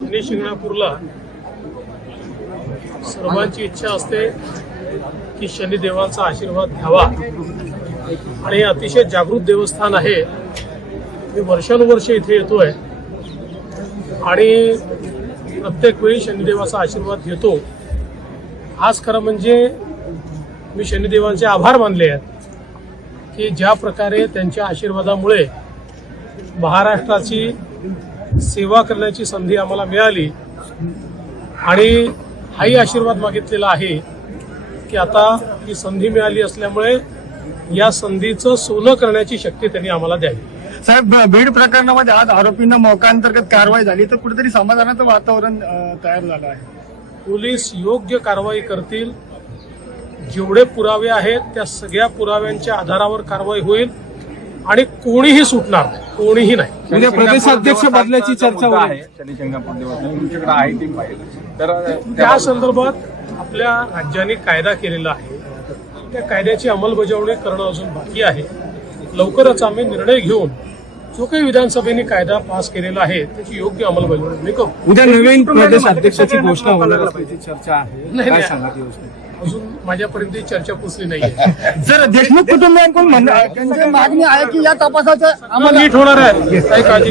शनी शिंगणापूरला सर्वांची इच्छा असते की शनिदेवांचा आशीर्वाद घ्यावा आणि अतिशय जागृत देवस्थान आहे. मी वर्षानुवर्ष इथे येतोय आणि प्रत्येक वेळी शनिदेवाचा आशीर्वाद घेतो. आज खरं म्हणजे मी शनिदेवांचे आभार मानले आहेत की ज्या प्रकारे त्यांच्या आशीर्वादामुळे महाराष्ट्राची सेवा करण्याची संधी आम्हाला मिळाली आणि हाही आशीर्वाद मागितलेला आहे की आता ही संधी मिळाली असल्यामुळे या संधीचं सोनं करण्याची शक्ती त्यांनी आम्हाला द्यावी. साहेब, बीड प्रकरणामध्ये आज आरोपींना मोकाअंतर्गत कारवाई झाली तर कुठेतरी समाधानाचं वातावरण तयार झालं आहे. पोलीस योग्य कारवाई करतील. जेवढे पुरावे आहेत त्या सगळ्या पुराव्यांच्या आधारावर कारवाई होईल आणि कोणीही सुटणार नाही, कोणीही नाही. म्हणजे प्रदेशाध्यक्ष बदलायची चर्चा आहे. तर त्या संदर्भात आपल्या राज्याने कायदा केलेला आहे. त्या कायद्याची अंमलबजावणी करणं अजून बाकी आहे. लवकरच आम्ही निर्णय घेऊन जो काही विधानसभेने कायदा पास केलेला आहे त्याची योग्य अंमलबजावणी करू. उद्या नवीन प्रदेशाध्यक्षाची घोषणा होणार असल्याची चर्चा आहे. नाही, सांगा ती गोष्ट. अजून माझ्यापर्यंत ही चर्चा पोचली नाहीये. सर, देशमुख कुटुंबियांकडून त्यांची मागणी आहे की या तपासाचं नीट होणार आहे, काही काळजी